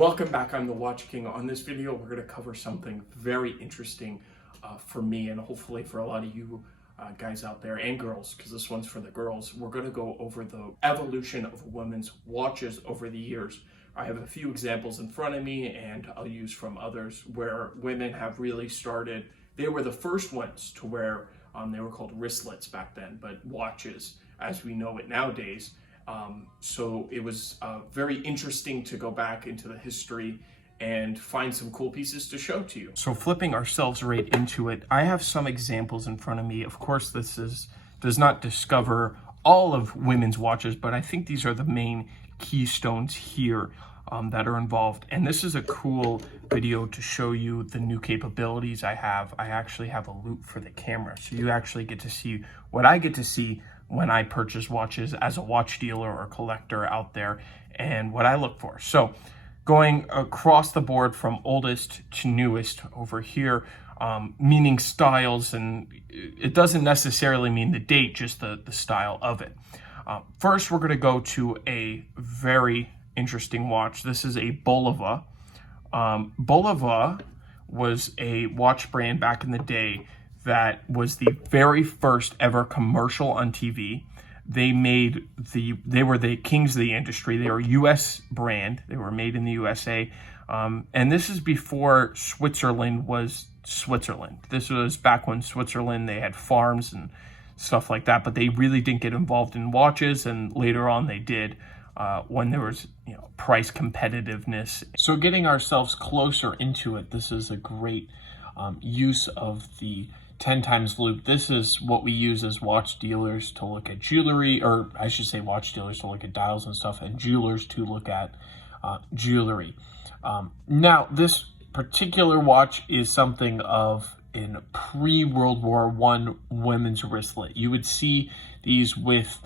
Welcome back, I'm the Watch King. On this video, we're going to cover something very interesting for me and hopefully for a lot of you guys out there and girls, because this one's for the girls. We're going to go over the evolution of women's watches over the years. I have a few examples in front of me and I'll use from others where women have really started. They were the first ones to wear, they were called wristlets back then, but watches as we know it nowadays. So it was very interesting to go back into the history and find some cool pieces to show to you. So flipping ourselves right into it, I have some examples in front of me. Of course, does not discover all of women's watches, but I think these are the main keystones here that are involved. And this is a cool video to show you the new capabilities I have. I actually have a loop for the camera, so you actually get to see what I get to see when I purchase watches as a watch dealer or collector out there and what I look for. So going across the board from oldest to newest over here, meaning styles, and it doesn't necessarily mean the date, just the style of it. First, we're gonna go to a very interesting watch. This is a Bulova. Bulova was a watch brand back in the day that was the very first ever commercial on TV. They were the kings of the industry. They were a US brand. They were made in the USA. And this is before Switzerland was Switzerland. This was back when Switzerland, they had farms and stuff like that, but they really didn't get involved in watches. And later on they did when there was, price competitiveness. So getting ourselves closer into it, this is a great use of the 10 times loop. This is what we use as watch dealers to look at jewelry, or I should say watch dealers to look at dials and stuff, and jewelers to look at jewelry. Now, this particular watch is something of in pre-World War I women's wristlet. You would see these with,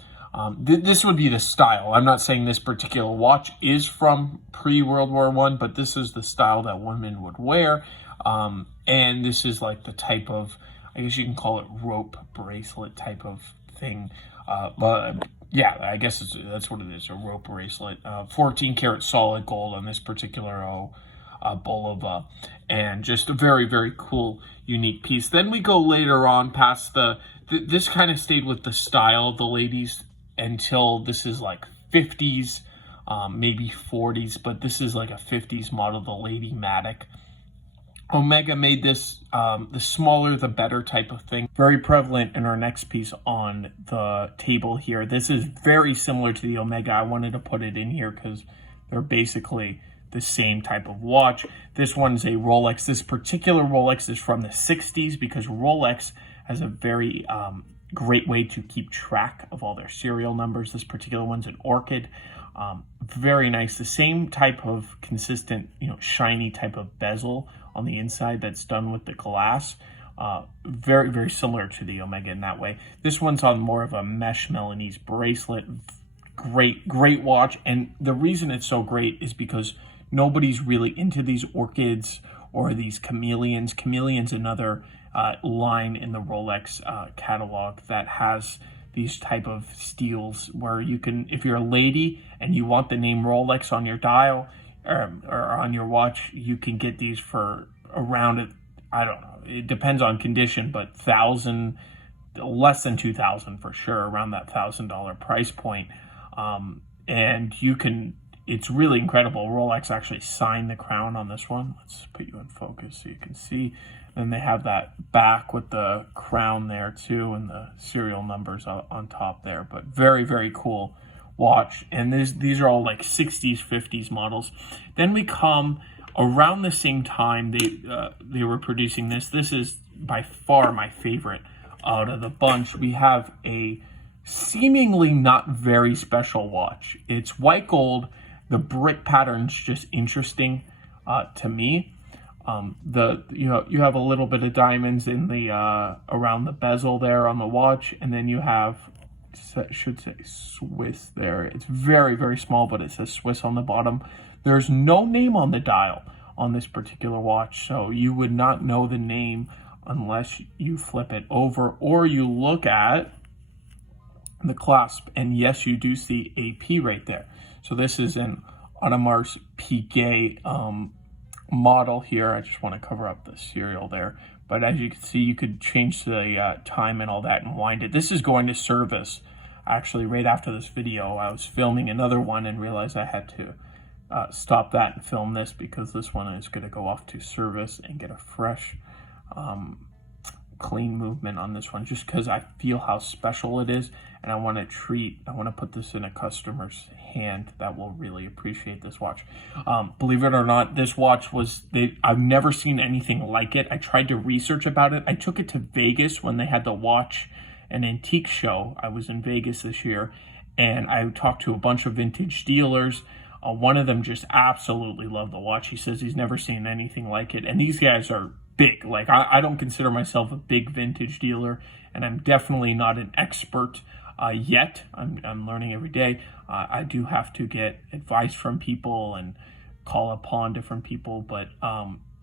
this would be the style. I'm not saying this particular watch is from pre-World War I, but this is the style that women would wear. And this is like the type of, I guess you can call it rope bracelet type of thing. But yeah, I guess that's what it is, a rope bracelet. 14 karat solid gold on this particular Bulova. And just a very, very cool, unique piece. Then we go later on past this kind of stayed with the style of the ladies until this is like 50s, maybe 40s, but this is like a 50s model, the Lady Matic. Omega made this, the smaller the better type of thing. Very prevalent in our next piece on the table here. This is very similar to the Omega. I wanted to put it in here because they're basically the same type of watch. This one's a Rolex. This particular Rolex is from the 60s because Rolex has a very great way to keep track of all their serial numbers. This particular one's an Orchid. Very nice. The same type of consistent, shiny type of bezel on the inside that's done with the glass. Very, very similar to the Omega in that way. This one's on more of a mesh Milanese bracelet. Great watch. And the reason it's so great is because nobody's really into these orchids or these chameleons. Chameleon's another line in the Rolex catalog that has these type of steels where you can, if you're a lady and you want the name Rolex on your dial or on your watch, you can get these for around, I don't know, it depends on condition, but less than 2,000 for sure, around that $1,000 price point. And you can, it's really incredible. Rolex actually signed the crown on this one. Let's put you in focus so you can see. And they have that back with the crown there too, and the serial numbers on top there. But very, very cool watch. And these are all like 60s, 50s models. Then we come around the same time they were producing this. This is by far my favorite out of the bunch. We have a seemingly not very special watch. It's white gold. The brick pattern's just interesting to me. You have a little bit of diamonds in the around the bezel there on the watch, and then you have, should say Swiss there. It's very, very small, but it says Swiss on the bottom. There's no name on the dial on this particular watch, so you would not know the name unless you flip it over or you look at the clasp. And yes, you do see AP right there. So this is an Audemars Piguet model here. I just want to cover up the serial there. But as you can see, you could change the time and all that and wind it. This is going to service. Actually, right after this video, I was filming another one and realized I had to stop that and film this, because this one is going to go off to service and get a fresh, clean movement on this one, just because I feel how special it is, and I want to put this in a customer's hand that will really appreciate this watch. Believe it or not, this watch I've never seen anything like it. I tried to research about it. I took it to Vegas when they had the watch and antique show. I was in Vegas this year, and I talked to a bunch of vintage dealers. One of them just absolutely loved the watch. He says he's never seen anything like it, and these guys are big. Like, I don't consider myself a big vintage dealer, and I'm definitely not an expert yet. I'm learning every day. I do have to get advice from people and call upon different people, but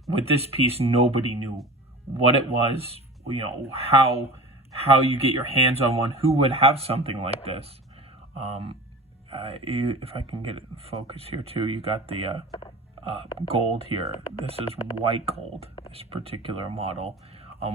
with this piece, nobody knew what it was, how you get your hands on one, who would have something like this. If I can get it in focus here too, you got the gold here. This is white gold, this particular model,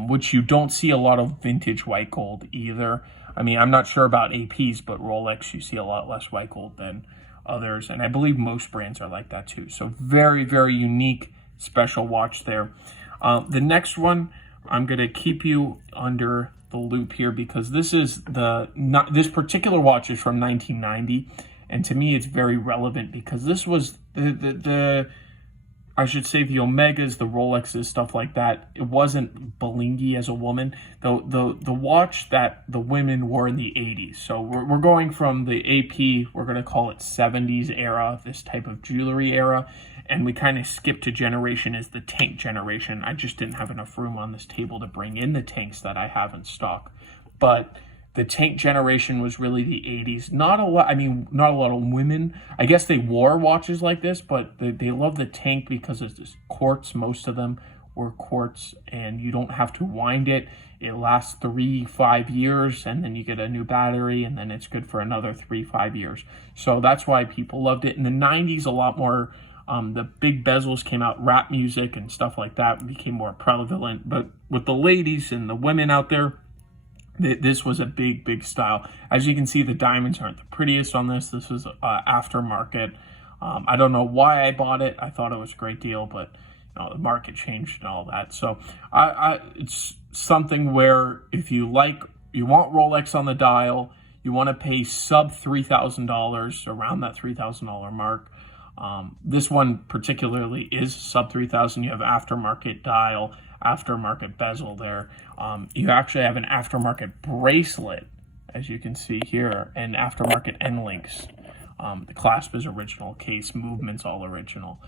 which you don't see a lot of vintage white gold either. I mean, I'm not sure about APs, but Rolex, you see a lot less white gold than others, and I believe most brands are like that too. So very, very unique, special watch there. The next one, I'm going to keep you under the loop here, because this is this particular watch is from 1990, and to me it's very relevant, because this was I should say the Omegas, the Rolexes, stuff like that. It wasn't blingy as a woman. The watch that the women wore in the 80s. So we're going from the AP, we're going to call it 70s era, this type of jewelry era. And we kind of skipped to generation is the tank generation. I just didn't have enough room on this table to bring in the tanks that I have in stock. But the tank generation was really the 80s. Not a lot of women. I guess they wore watches like this, but they love the tank because it's this quartz. Most of them were quartz, and you don't have to wind it. It lasts 3-5 years, and then you get a new battery, and then it's good for another 3-5 years. So that's why people loved it. In the 90s, a lot more, the big bezels came out, rap music and stuff like that became more prevalent. But with the ladies and the women out there, this was a big style. As you can see, the diamonds aren't the prettiest on this. This is aftermarket. I don't know why I bought it. I thought it was a great deal, but the market changed and all that. So it's something where if you want Rolex on the dial, you want to pay sub $3,000, around that $3,000 mark. This one particularly is sub $3,000. You have aftermarket dial, aftermarket bezel there. You actually have an aftermarket bracelet, as you can see here, and aftermarket end links. The clasp is original, case movement's all original.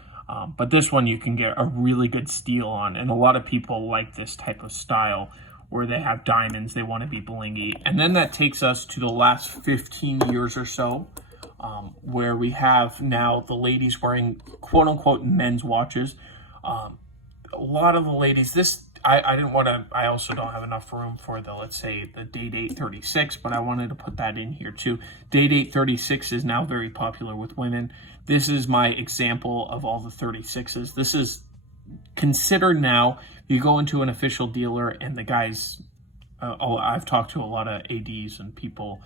But this one you can get a really good steal on, and a lot of people like this type of style where they have diamonds, they want to be blingy. And then that takes us to the last 15 years or so, where we have now the ladies wearing quote-unquote men's watches. A lot of the ladies, I also don't have enough room for let's say the Day Date 36, but I wanted to put that in here too. Day Date 36 is now very popular with women. This is my example of all the 36s. This is considered now, you go into an official dealer and the guys, I've talked to a lot of ADs and people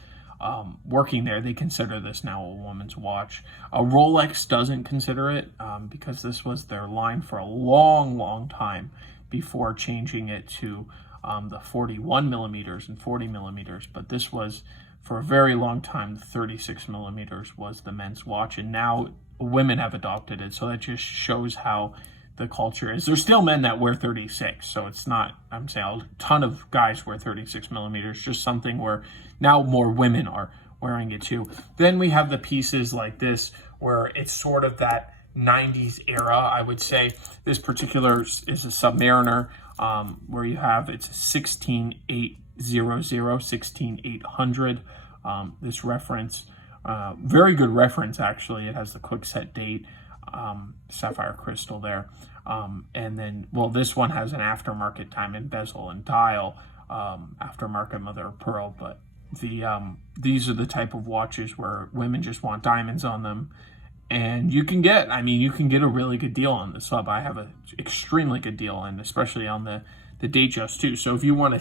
working there, they consider this now a woman's watch. Rolex doesn't consider it because this was their line for a long time before changing it to the 41 millimeters and 40 millimeters. But this was, for a very long time, the 36 millimeters was the men's watch, and now women have adopted it. So that just shows how the culture is. There's still men that wear 36, so it's not, I'm saying a ton of guys wear 36 millimeters, just something where now more women are wearing it too. Then we have the pieces like this, where it's sort of that 90s era, I would say. This particular is a Submariner, where you have, it's a 16800, 16800. This reference, very good reference actually. It has the quick set date, sapphire crystal there. And then, well, this one has an aftermarket diamond bezel and dial, aftermarket mother of pearl. But these are the type of watches where women just want diamonds on them, And you can get, you can get a really good deal on this sub. I have an extremely good deal, and especially on the Datejust too. So if you want a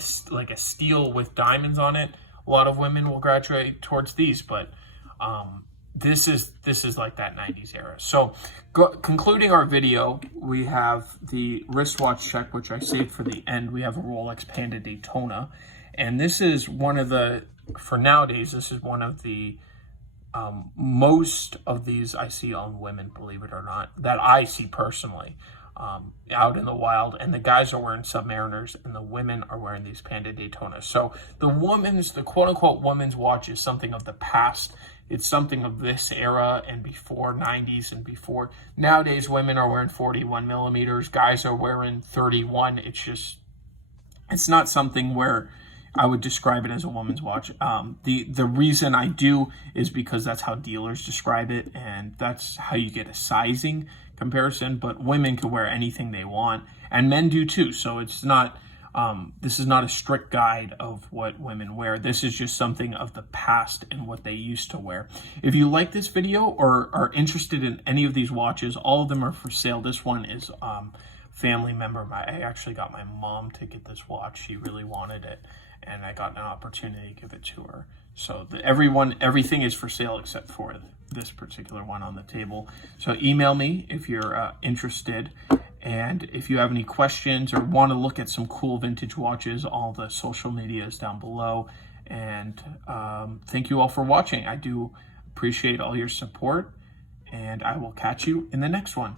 steel with diamonds on it, a lot of women will graduate towards these, but this is like that 90s era. So concluding our video, we have the wristwatch check, which I saved for the end. We have a Rolex Panda Daytona, and this is one of the, for nowadays, this is one of the most of these I see on women, believe it or not, that I see personally out in the wild. And the guys are wearing Submariners and the women are wearing these Panda Daytonas. So the quote-unquote woman's watch is something of the past. It's something of this era and before, 90s and before. Nowadays, women are wearing 41 millimeters. Guys are wearing 31. It's not something where I would describe it as a woman's watch. The reason I do is because that's how dealers describe it, and that's how you get a sizing comparison. But women can wear anything they want, and men do too. So it's not, this is not a strict guide of what women wear. This is just something of the past and what they used to wear. If you like this video or are interested in any of these watches, all of them are for sale. This one is family member. I actually got my mom to get this watch. She really wanted it, and I got an opportunity to give it to her. So everything is for sale except for this particular one on the table. So email me if you're interested. And if you have any questions or want to look at some cool vintage watches, all the social media is down below. And thank you all for watching. I do appreciate all your support, and I will catch you in the next one.